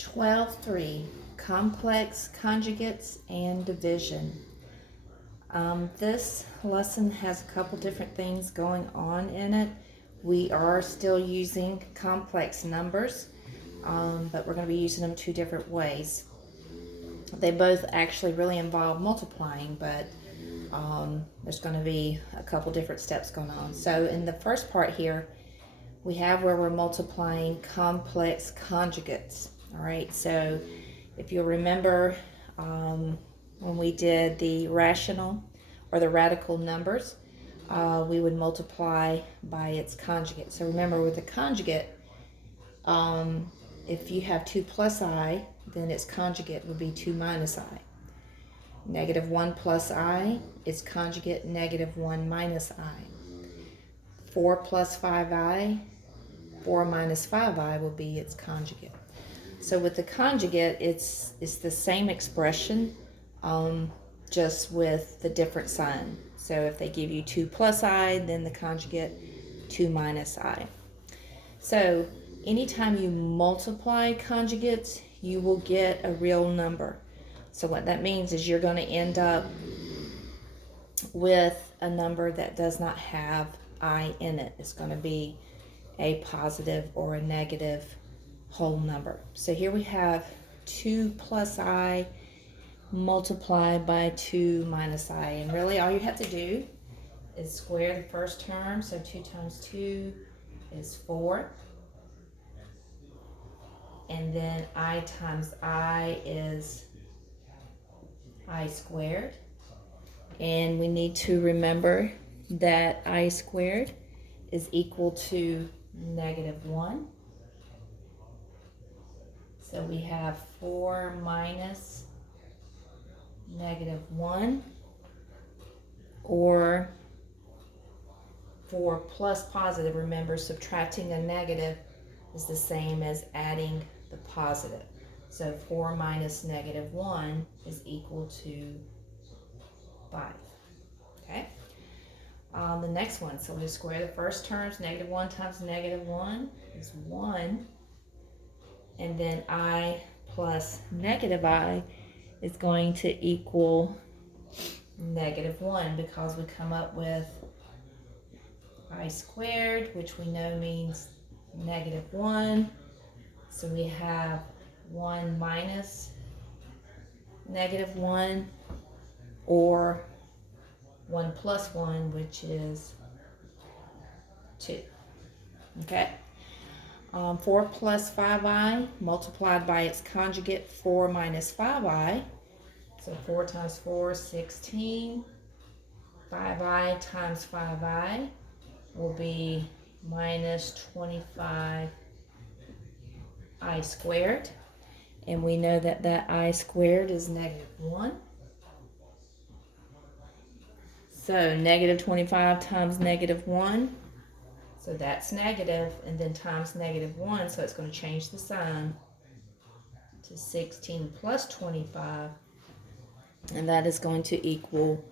12.3, complex conjugates and division. This lesson has a couple different things going on in it. We are still using complex numbers, but we're going to be using them two different ways. They both actually really involve multiplying, but there's going to be a couple different steps going on. So in the first part here, we have where we're multiplying complex conjugates. All right, so if you'll remember when we did the rational or the radical numbers, we would multiply by its conjugate. So remember, with the conjugate, if you have 2 plus I, then its conjugate would be 2 minus I. Negative 1 plus I, its conjugate negative 1 minus I. 4 plus 5I, 4 minus 5I will be its conjugate. So with the conjugate, it's the same expression, just with the different sign. So if they give you 2 plus I, then the conjugate 2 minus I. So anytime you multiply conjugates, you will get a real number. So what that means is you're going to end up with a number that does not have I in it. It's going to be a positive or a negative whole number. So here we have 2 plus I multiplied by 2 minus I. And really all you have to do is square the first term. So 2 times 2 is 4. And then I times I is I squared. And we need to remember that I squared is equal to negative 1. So we have 4 minus negative 1, or 4 plus positive. Remember, subtracting a negative is the same as adding the positive. So 4 minus negative 1 is equal to 5. Okay? The next one, so we square the first terms. Negative 1 times negative 1 is 1. And then I plus negative I is going to equal negative 1, because we come up with I squared, which we know means negative 1. So we have 1 minus negative 1, or 1 plus 1, which is 2. Okay? 4 plus 5I multiplied by its conjugate, 4 minus 5I. So 4 times 4 is 16. 5I times 5I will be minus 25I squared. And we know that that I squared is negative 1. So negative 25 times negative 1. So that's negative, and then times negative 1, so it's going to change the sign to 16 plus 25, and that is going to equal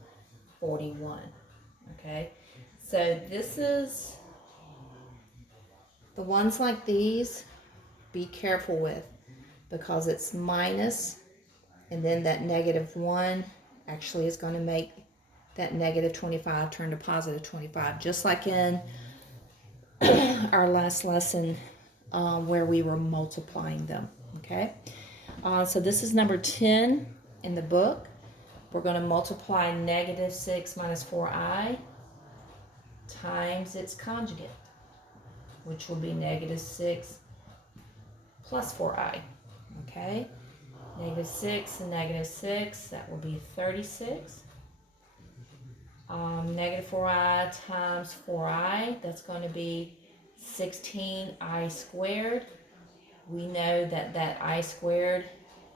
41. Okay, so this is, the ones like these, be careful with, because it's minus, and then that negative 1 actually is going to make that negative 25 turn to positive 25, just like in our last lesson where we were multiplying them. Okay, so this is number 10 in the book. We're going to multiply negative 6 minus 4I times its conjugate, which will be negative 6 plus 4I. Okay, negative 6 and negative 6, that will be 36. Negative 4I times 4I, that's going to be 16I squared. We know that that I squared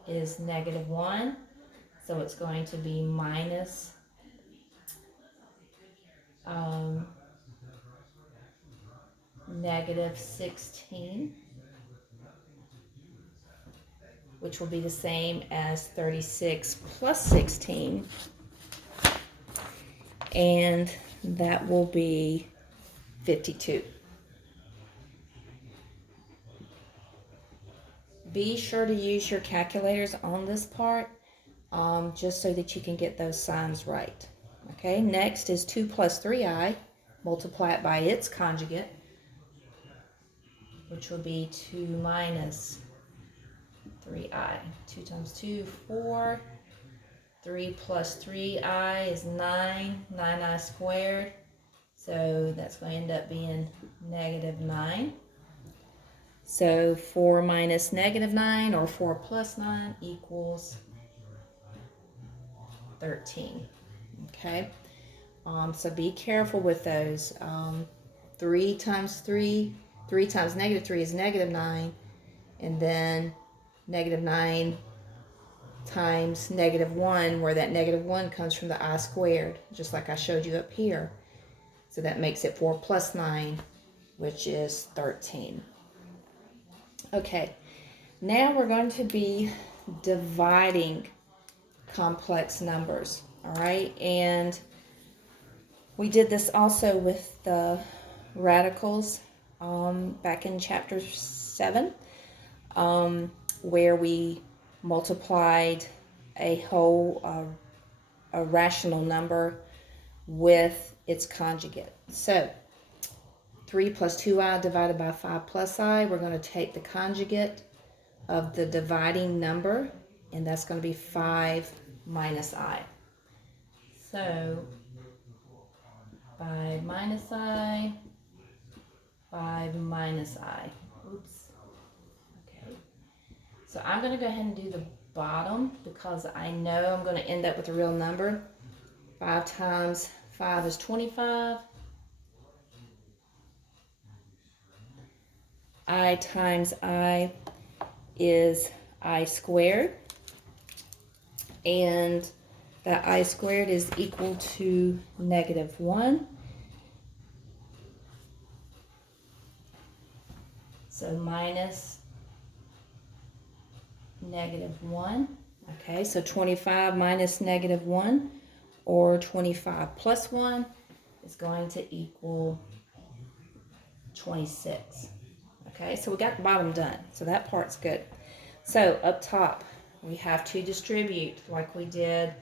is negative 1, so it's going to be minus negative 16, which will be the same as 36 plus 16. And that will be 52. be sure to use your calculators on this part, just so that you can get those signs right. Okay, next is 2 plus 3i. Multiply it by its conjugate, which will be 2 minus 3i. 2 times 2, 4. 3 plus 3i is 9. 9i squared. So that's going to end up being negative 9. So 4 minus negative 9, or 4 plus 9, equals 13. Okay? So be careful with those. 3 times 3, 3 times negative 3 is negative 9. And then negative 9 times negative 1, where that negative 1 comes from the I squared, just like I showed you up here. So that makes it 4 plus 9, which is 13. Okay, now we're going to be dividing complex numbers, all right? And we did this also with the radicals back in chapter 7, where we multiplied a rational number with its conjugate. So 3 plus 2i divided by 5 plus I, we're going to take the conjugate of the dividing number, and that's going to be 5 minus I. So 5 minus I, 5 minus I. Oops. Okay. So I'm going to go ahead and do the bottom, because I know I'm going to end up with a real number. 5 times 5 is 25. I times I is I squared. And that I squared is equal to negative 1. So minus negative 1. Okay, so 25 minus negative 1, or 25 plus 1, is going to equal 26. Okay, so we got the bottom done. So that part's good. So up top, we have to distribute like we did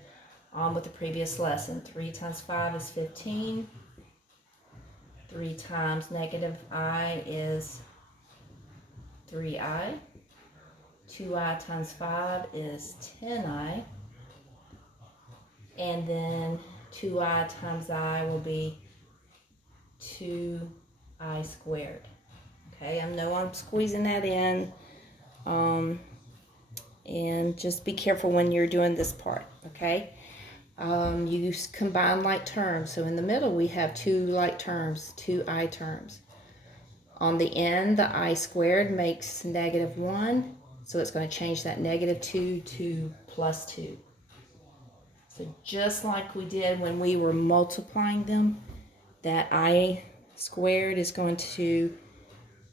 with the previous lesson. 3 times 5 is 15. 3 times negative I is 3i. 2i times 5 is 10i. And then 2i times I will be 2i squared. Okay, I know I'm squeezing that in. And just be careful when you're doing this part, okay? You combine like terms. So in the middle we have 2 like terms, 2i terms. On the end, the I squared makes negative 1. So it's going to change that negative 2 to plus 2. So just like we did when we were multiplying them, that I squared is going to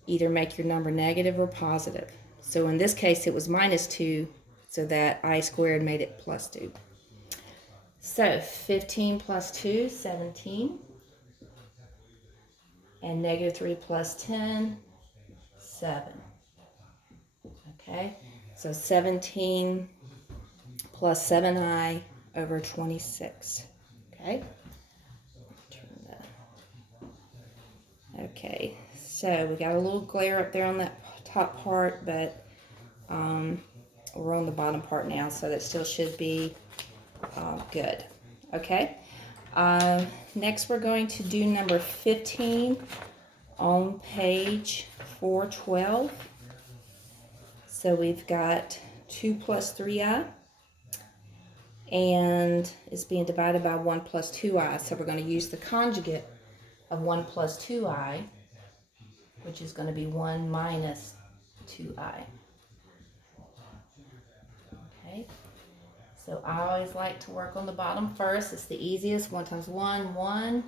either make your number negative or positive. So in this case, it was minus 2, so that I squared made it plus 2. So 15 plus 2, 17. And negative 3 plus 10, 7. Okay, so 17 plus 7i over 26. Okay. Okay, so we got a little glare up there on that top part, but we're on the bottom part now, so that still should be good. Okay, next we're going to do number 15 on page 412. So we've got 2 plus 3i, and it's being divided by 1 plus 2i. So we're going to use the conjugate of 1 plus 2i, which is going to be 1 minus 2i. Okay, so I always like to work on the bottom first. It's the easiest. 1 times 1, 1.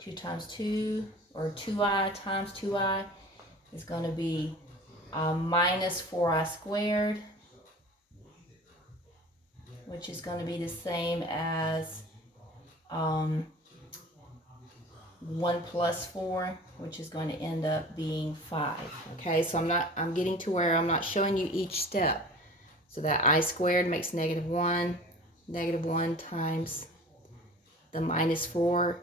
2 times 2, or 2i times 2i, is going to be minus 4i squared, which is going to be the same as 1 plus 4, which is going to end up being 5. Okay, so I'm getting to where I'm not showing you each step. So that I squared makes -1. -1 times the -4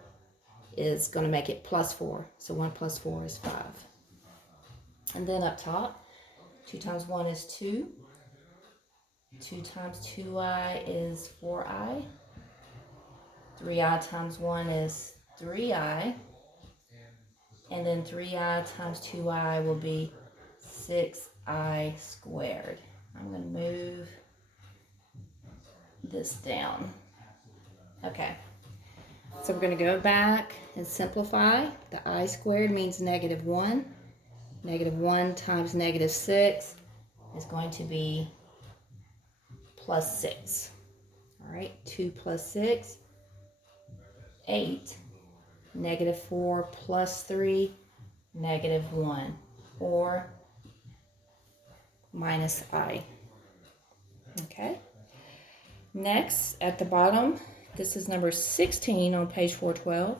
is going to make it +4. So 1 plus 4 is 5. And then up top, 2 times 1 is 2. 2 times 2i is 4i. 3i times 1 is 3i. And then 3i times 2i will be 6i squared. I'm going to move this down. Okay. So we're going to go back and simplify. The I squared means -1. -1 times -6 is going to be +6. All right, 2 plus 6, 8. -4 plus 3, -1, or -i. Okay. Next, at the bottom, this is number 16 on page 412.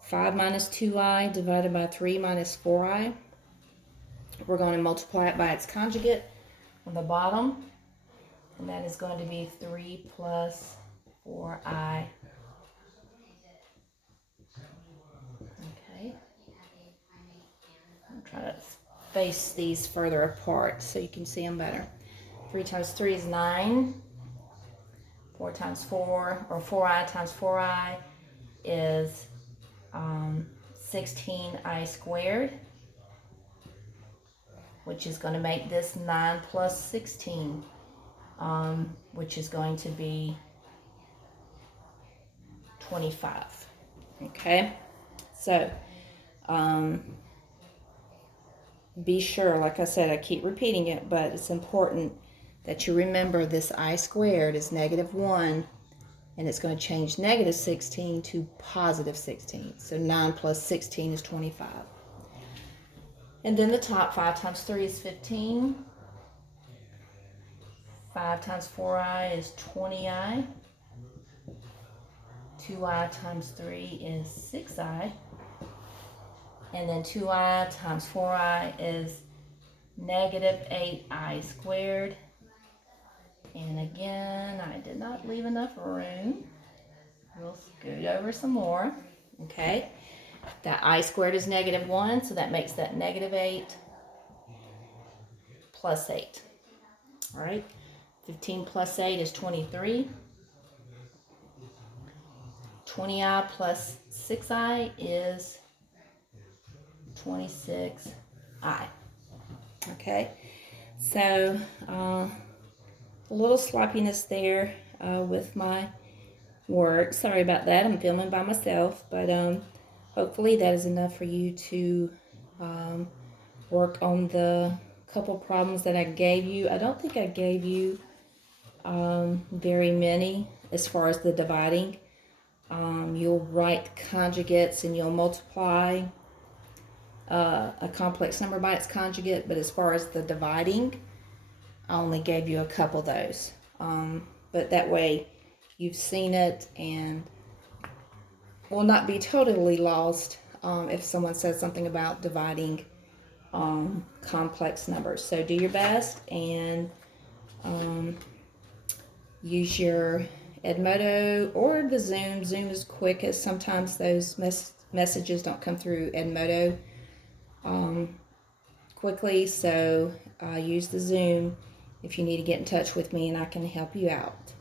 5 minus 2i divided by 3 minus 4i. We're going to multiply it by its conjugate on the bottom, and that is going to be 3 plus 4i. Okay. I'm trying to space these further apart so you can see them better. 3 times 3 is 9. 4 times 4, or 4i times 4i is 16i squared, which is going to make this 9 plus 16, which is going to be 25. Okay, so be sure, like I said, I keep repeating it, but it's important that you remember this I squared is -1, and it's going to change -16 to +16. So 9 plus 16 is 25. And then the top, 5 times 3 is 15. 5 times 4i is 20i. 2i times 3 is 6i. And then 2i times 4i is -8i squared. And again, I did not leave enough room. We'll scoot over some more. Okay. That I squared is -1, so that makes that -8 plus 8. All right. 15 plus 8 is 23. 20i plus 6i is 26i. Okay. So, a little sloppiness there with my work. Sorry about that. I'm filming by myself, but hopefully that is enough for you to work on the couple problems that I gave you. I don't think I gave you very many as far as the dividing. You'll write conjugates and you'll multiply a complex number by its conjugate, but as far as the dividing, I only gave you a couple of those. But that way you've seen it and will not be totally lost if someone says something about dividing complex numbers. So do your best and use your Edmodo or the Zoom. Zoom is quickest. Sometimes those messages don't come through Edmodo quickly, so use the Zoom if you need to get in touch with me and I can help you out.